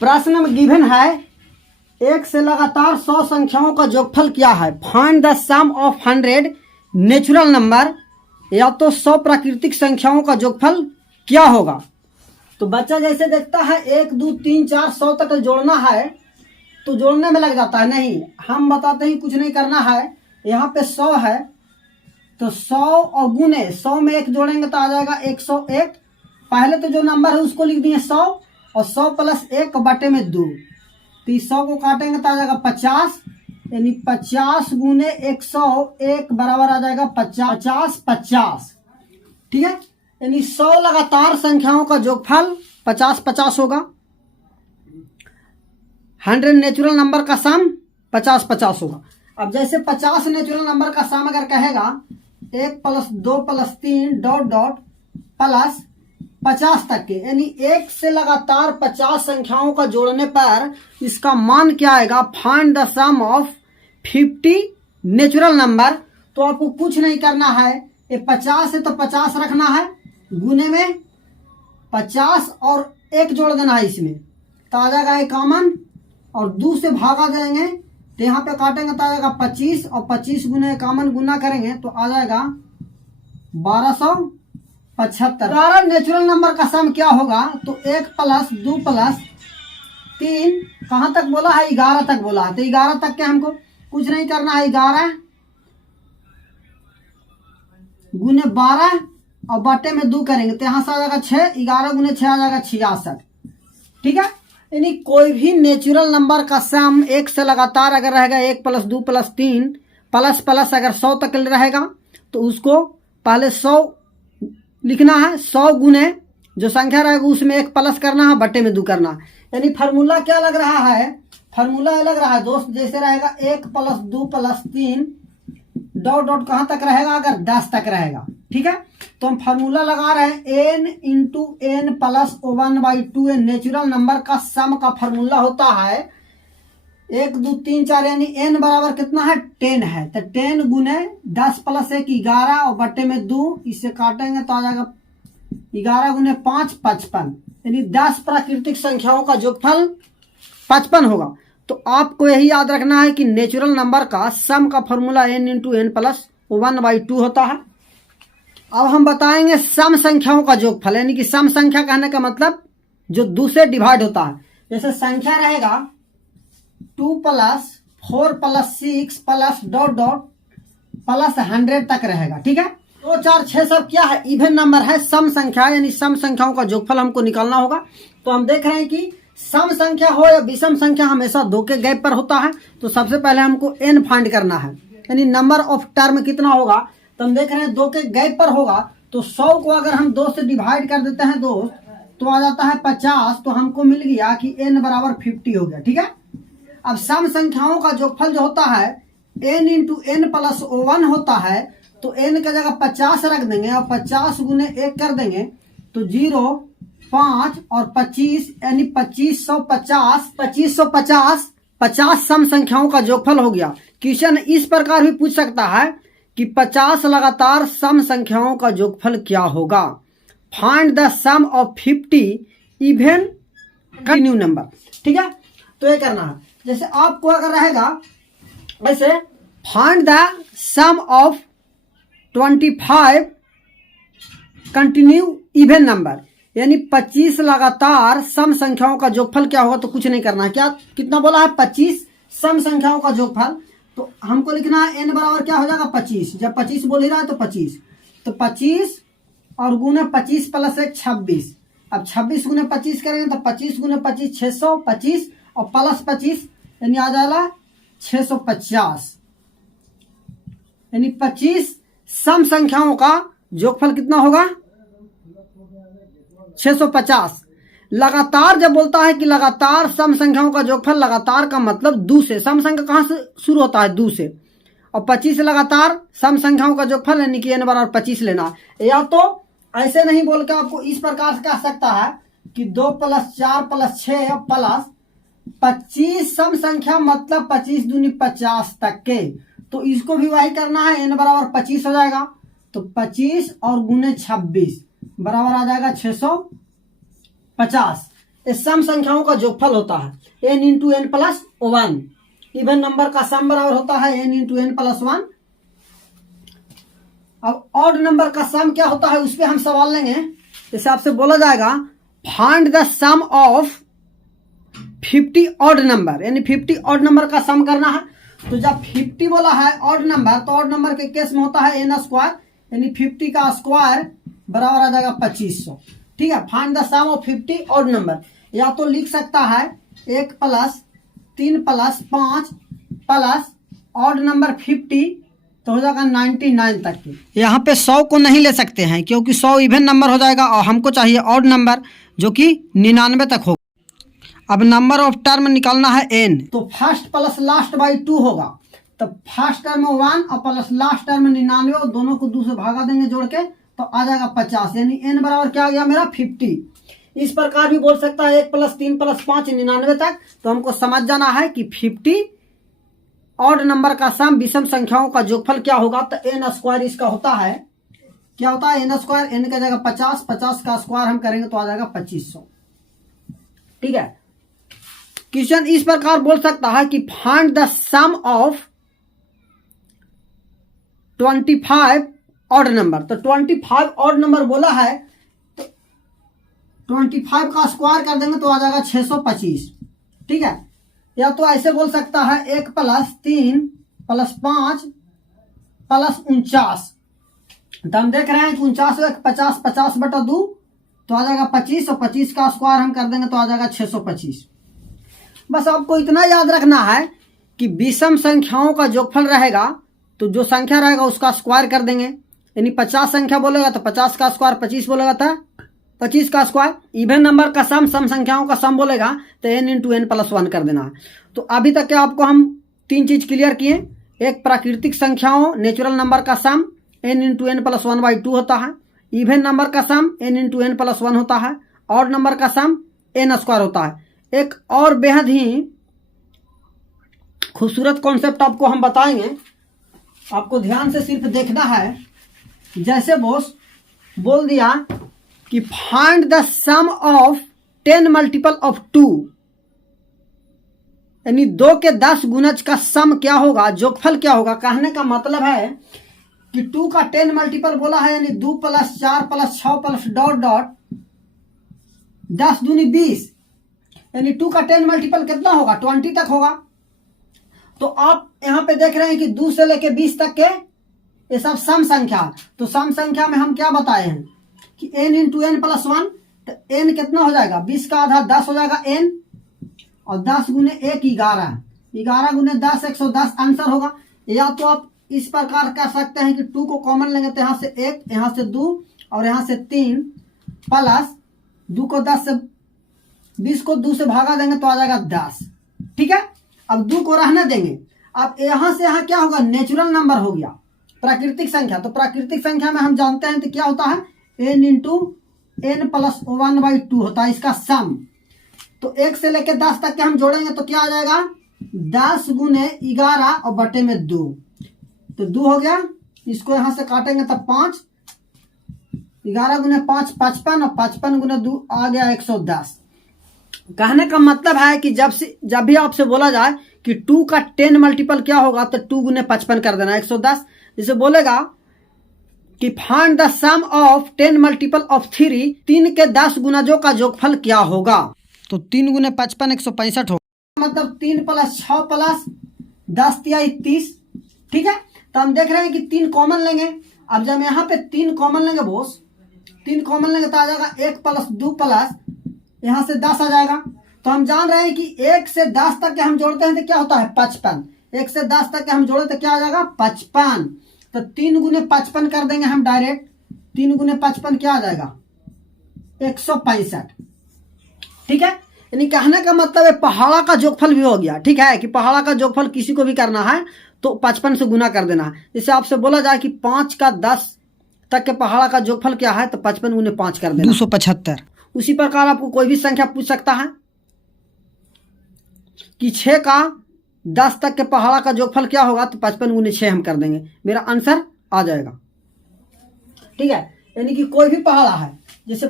प्रश्न में गिवन है एक से लगातार 100 संख्याओं का जोगफल क्या है। Find the sum of 100 natural number, या तो 100 प्राकृतिक संख्याओं का जोगफल क्या होगा। तो बच्चा जैसे देखता है 1 2 3 4 100 तक जोड़ना है तो जोड़ने में लग जाता है। नहीं, हम बताते हैं कुछ नहीं करना है। यहाँ पे 100 है तो 100 और गुने 100 में 1 जोड़ेंगे तो आ जाएगा 101। पहले तो जो नंबर है उसको लिख दिए 100 और 100 प्लस 1 बटे में 2, तो इस 100 को काटेंगे तो आ जाएगा 50, यानी 50 गुने 101 बराबर आ जाएगा 50 50। ठीक है, यानी 100 लगातार संख्याओं का जोगफल 50 50 होगा। 100 नेचुरल नंबर का सम 50 50 होगा। अब जैसे 50 नेचुरल नंबर का सम अगर कहेगा 1 + 2 + 3 डॉट डॉट प्लस 50 तक के, यानी 1 से लगातार 50 संख्याओं का जोड़ने पर इसका मान क्या आएगा। Find the sum of 50 natural number. तो आपको कुछ नहीं करना है, ये 50 है तो 50 रखना है, गुने में 50 और 1 जोड़ देना है इसमें, तो आ जाएगा 1 कॉमन और 2 से भागा देंगे तो यहाँ पे काटेंगे तो आ जाएगा 25 और 25 गुने कॉमन गुना करेंगे तो आ जाएगा 1275। 11 नेचुरल नंबर का सम क्या होगा। तो 1 + 2 + 3 कहाँ तक बोला है, 11 तक बोला है। तो 11 तक के हमको कुछ नहीं करना है, 11 गुने 12 और बटे में 2 करेंगे तो यहाँ से आ जाएगा 6, 11 गुने 6 आ जाएगा 66। ठीक है, यानी कोई भी नेचुरल नंबर का सम 1 से लगातार अगर रहेगा 1 + 2 + 3 प्लस प्लस अगर 100 तक रहेगा तो उसको पहले 100 लिखना है, 100 गुने जो संख्या रहेगा उसमें 1 प्लस करना है, बटे में 2 करना है। यानी फार्मूला क्या लग रहा है, फार्मूला लग रहा है दोस्त, जैसे रहेगा 1 + 2 + 3 डॉट डॉट कहाँ तक रहेगा, अगर 10 तक रहेगा। ठीक है, तो हम फार्मूला लगा रहे हैं n × n + 1/2। नेचुरल नंबर का सम का फार्मूला होता है 1 2 3 4, यानी n बराबर कितना है 10 है, तो 10 गुने 10 + 1 11 और बटे में 2, इसे काटेंगे तो आ जाएगा 11 गुने 5 55, यानी 10 प्राकृतिक संख्याओं का जोगफल 55 होगा। तो आपको यही याद रखना है कि नेचुरल नंबर का सम का फॉर्मूला n × n + 1/2 होता है। अब हम बताएंगे सम संख्याओं का जोगफल, यानी कि सम संख्या कहने का मतलब जो 2 से डिवाइड होता है। जैसे संख्या रहेगा 2 + 4 + 6 प्लस डॉट डॉट प्लस 100 तक रहेगा। ठीक है, 2 4 6 सब क्या है, इवन नंबर है, सम संख्या, यानी सम संख्याओं का जोगफल हमको निकालना होगा। तो हम देख रहे हैं कि सम संख्या हो या विषम संख्या हमेशा 2 के गैप पर होता है। तो सबसे पहले हमको n फाइंड करना है, यानी नंबर ऑफ टर्म कितना होगा। तो हम देख रहे हैं 2 के गैप पर होगा, तो 100 को अगर हम 2 से डिवाइड कर देते हैं दोस्त तो आ जाता है 50, तो हमको मिल गया कि n बराबर 50 हो गया। ठीक है, अब सम संख्याओं का जोगफल जो होता है n × n + 1 होता है, तो n का जगह 50 रख देंगे और 50 गुने 1 कर देंगे तो 0 5 और 25, यानी 2550। 2550 50 सम संख्याओं का जोगफल हो गया। क्वेश्चन इस प्रकार भी पूछ सकता है कि 50 लगातार सम संख्याओं का जोगफल क्या होगा। Find the sum of 50 even continue number. ठीक है, तो ये करना है। जैसे आपको अगर रहेगा वैसे find the sum of 25 continue even number, यानी 25 लगातार सम संख्याओं का जोगफल क्या होगा। तो कुछ नहीं करना है, क्या कितना बोला है 25 सम संख्याओं का जोगफल। तो हमको लिखना है n बराबर क्या हो जाएगा 25, जब 25 बोल ही रहा है तो 25, तो 25 और गुने 25 + 1 26। अब 26 गुने 25 करेंगे तो 25 गुने 25 625 और प्लस 25, यानी आ जाएगा 650, यानी 25 सम संख्याओं का जोगफल कितना होगा 650। लगातार जब बोलता है कि लगातार सम संख्याओं का जोगफल, लगातार का मतलब 2 से, सम संख्या कहां से शुरू होता है 2 से, और 25 लगातार सम संख्याओं का जोगफल, यानी कि n बराबर 25 लेना है। या तो ऐसे नहीं बोल के आपको इस प्रकार से कह सकता है कि 2 + 4 + 6 प्लस 25 सम संख्या मतलब 25 दूनी 50 तक के, तो इसको भी वही करना है, n बराबर 25 हो जाएगा। तो 25 और गुने 26 बराबर आ जाएगा 650, ये सम संख्याओं का जोगफल होता है n into n plus 1। Even number का सम बराबर होता है n इंटू एन प्लस 1। अब ऑड नंबर का सम क्या होता है उस पर हम सवाल लेंगे। जैसे आपसे बोला जाएगा find the sum of 50 odd number, यानी 50 ऑड नंबर का सम करना है। तो जब 50 बोला है ऑड नंबर, तो ऑड नंबर के केस में होता है n स्क्वायर, यानी 50 का स्क्वायर बराबर आ जाएगा 2500। ठीक है, find the sum of 50 odd number. या तो लिख सकता है 1 plus 3 plus 5 plus odd number 50, तो हो जाएगा 99 तक की। यहाँ पे 100 को नहीं ले सकते हैं क्योंकि 100 इवन नंबर हो जाएगा और हमको चाहिए ऑड नंबर जो कि 99 तक होगा। अब नंबर ऑफ टर्म निकालना है n, तो फर्स्ट प्लस लास्ट बाई 2 होगा। तो फर्स्ट टर्म 1 और प्लस लास्ट टर्म 99, और दोनों को 2 से भागा देंगे जोड़ के, तो आ जाएगा 50, यानी n बराबर क्या आ गया मेरा 50। इस प्रकार भी बोल सकता है 1 प्लस 3 प्लस 5 99 तक। तो हमको समझ जाना है कि 50 ऑड नंबर का सम विषम संख्याओं का जोगफल क्या होगा। तो n स्क्वायर इसका होता है, क्या होता है n स्क्वायर, n का जाएगा 50, 50 का स्क्वायर हम करेंगे तो आ जाएगा 2500। ठीक है, क्वेश्चन इस प्रकार बोल सकता है कि find the sum of 25 odd number. तो 25 ऑड नंबर बोला है, तो 25 का स्क्वायर कर देंगे तो आ जाएगा 625। ठीक है, या तो ऐसे बोल सकता है 1 प्लस 3 प्लस 5 प्लस 49। तो हम देख रहे हैं कि 49 50, 50 बटा 2 तो आ जाएगा 25, और 25 का स्क्वायर हम कर देंगे तो आ जाएगा 625। बस आपको इतना याद रखना है कि विषम संख्याओं का जोगफल रहेगा तो जो संख्या रहेगा उसका स्क्वायर कर देंगे। यानी 50 संख्या बोलेगा तो 50 का स्क्वायर, 25 बोलेगा था 25 का स्क्वायर। इवन नंबर का सम संख्याओं का सम बोलेगा तो n इंटू एन प्लस 1 कर देना है। तो अभी तक के आपको हम 3 चीज क्लियर किए। एक, प्राकृतिक संख्याओं नेचुरल नंबर का सम n इंटू एन प्लस 1/2 होता है। इवन नंबर का सम n इंटू एन प्लस 1 होता है। ऑड नंबर का सम n स्क्वायर होता है। एक और बेहद ही खूबसूरत कॉन्सेप्ट आपको हम बताएंगे, आपको ध्यान से सिर्फ देखना है। जैसे बॉस बोल दिया कि find the sum of 10 multiple of 2, यानी 2 के 10 गुणज का सम क्या होगा, जोगफल क्या होगा। कहने का मतलब है कि 2 का 10 मल्टीपल बोला है, यानी 2 plus 4 plus 6 plus dot dot 10 दूनी 20, यानी 2 का 10 मल्टीपल कितना होगा 20 तक होगा। तो आप यहां पे देख रहे हैं कि 2 से लेके 20 तक के ये सब सम संख्या। तो सम संख्या में हम क्या बताए हैं कि n इंटू एन प्लस 1, तो n कितना हो जाएगा 20 का आधा 10 हो जाएगा n, और 10 गुने 1 11, 11 गुने 10 110 आंसर होगा। या तो आप इस प्रकार कर सकते हैं कि 2 को कॉमन लेंगे तो यहाँ से 1, यहाँ से 2 और यहाँ से 3, प्लस 2 को 10 से 20 को 2 से भागा देंगे तो आ जाएगा 10। ठीक है, अब 2 को रहने देंगे। अब यहाँ से यहाँ क्या होगा, नेचुरल नंबर हो गया, प्राकृतिक संख्या। तो प्राकृतिक संख्या में हम जानते हैं तो क्या होता है n इंटू एन प्लस 1/2 होता है इसका सम। तो 1 से लेकर 10 तक के हम जोड़ेंगे तो क्या आ जाएगा 10 गुने 11 और बटे में 2, तो 2 हो गया। इसको यहाँ से काटेंगे तो 5, 11 गुने 5 55, और 55 गुने 2 आ गया 110। कहने का मतलब है कि जब भी आपसे बोला जाए कि 2 का 10 मल्टीपल क्या होगा, तो 2 गुने 55 कर देना 110। जैसे बोलेगा कि find the sum of 10 multiple of 3, 3 के 10 गुणजों का जोगफल क्या होगा। तो 3 गुने 55 165 होगा, मतलब 3 प्लस 6 प्लस 10 तिया 30। ठीक है, तो हम देख रहे हैं कि 3 कॉमन लेंगे। अब जब यहाँ पे 3 कॉमन लेंगे बोस, 3 कॉमन लेंगे तो आ जाएगा 1 प्लस 2 प्लस यहाँ से 10 आ जाएगा। तो हम जान रहे हैं कि 1 से 10 तक के हम जोड़ते हैं तो क्या होता है 55। 1 से 10 तक के हम जोड़े तो क्या आ जाएगा 55। तो 3 गुने 55 कर देंगे हम डायरेक्ट। 3 गुने 55 क्या आ जाएगा 165। ठीक है, यानी कहने का मतलब है पहाड़ा का जोगफल भी हो गया। ठीक है, कि पहाड़ा का जोगफल किसी को भी करना है तो 55 से गुना कर देना है। जैसे आपसे बोला जाए कि 5 का 10 तक के पहाड़ा का जोगफल क्या है, तो 55 गुने 5 कर देना 275। उसी प्रकार आपको कोई भी संख्या पूछ सकता है कि 6 का 10 तक के पहाड़ा का जोगफल क्या होगा, तो 55 गुने 6 हम कर देंगे, मेरा आंसर आ जाएगा। ठीक है, यानी कि कोई भी पहाड़ा है, जैसे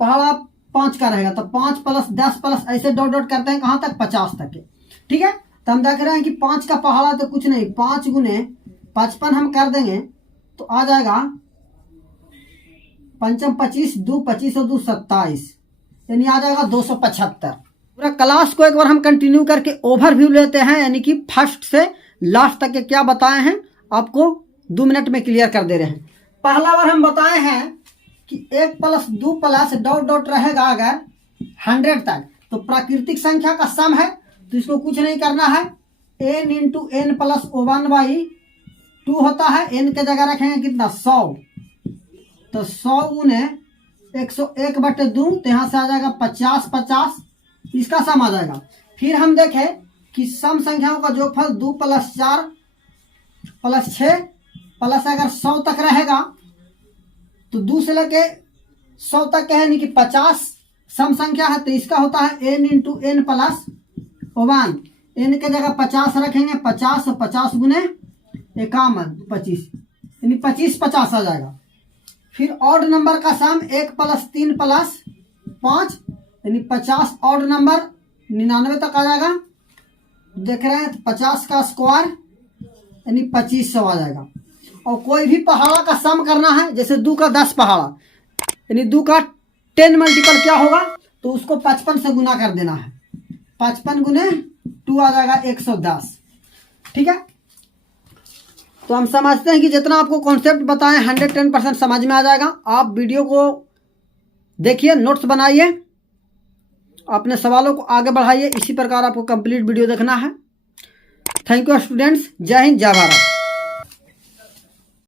पहाड़ा 5 का रहेगा, तो 5 प्लस 10 प्लस ऐसे डॉट डॉट करते हैं कहाँ तक, 50 तक के। ठीक है, तो हम देख रहे हैं कि 5 का पहाड़ा तो कुछ नहीं, 5 गुने 55 हम कर देंगे तो आ जाएगा 5 25 2 25 और 2 27, यानी आ जाएगा 275। पूरा क्लास को एक बार हम कंटिन्यू करके ओवरव्यू लेते हैं, यानी कि फर्स्ट से लास्ट तक के क्या बताए हैं आपको 2 मिनट में क्लियर कर दे रहे हैं। पहला बार हम बताए हैं कि 1 प्लस 2 प्लस डॉट डॉट रहेगा अगर 100 तक तो प्राकृतिक संख्या का सम है, तो इसको कुछ नहीं करना है, n इंटू एन प्लस 1/2 होता है, n के जगह रखेंगे कितना 100, तो 100 गुने 101/2, तो यहाँ से आ जाएगा 50 50, इसका सम आ जाएगा। फिर हम देखें कि सम संख्याओं का जोगफल 2 प्लस 4 प्लस 6 प्लस अगर 100 तक रहेगा तो 2 से लेके 100 तक का है, यानी कि 50 सम संख्या है, तो इसका होता है n into n plus 1, n के जगह 50 रखेंगे, 50 और 50 गुने 51 25, यानी 25 50 आ जाएगा। फिर ऑड नंबर का सम 1 प्लस 3 प्लस 5, यानी 50 ऑड नंबर 99 तक आ जाएगा। देख रहे हैं, तो 50 का स्क्वायर यानी 2500 आ जाएगा। और कोई भी पहाड़ा का सम करना है, जैसे 2 का 10 पहाड़ा, यानी 2 का 10 मल्टीपल क्या होगा, तो उसको 55 से गुना कर देना है, 55 गुने 2 आ जाएगा 110। ठीक है, तो हम समझते हैं कि जितना आपको कॉन्सेप्ट बताएं 110% समझ में आ जाएगा। आप वीडियो को देखिए, नोट्स बनाइए, अपने सवालों को आगे बढ़ाइए, इसी प्रकार आपको कंप्लीट वीडियो देखना है। थैंक यू स्टूडेंट्स, जय हिंद जय भारत।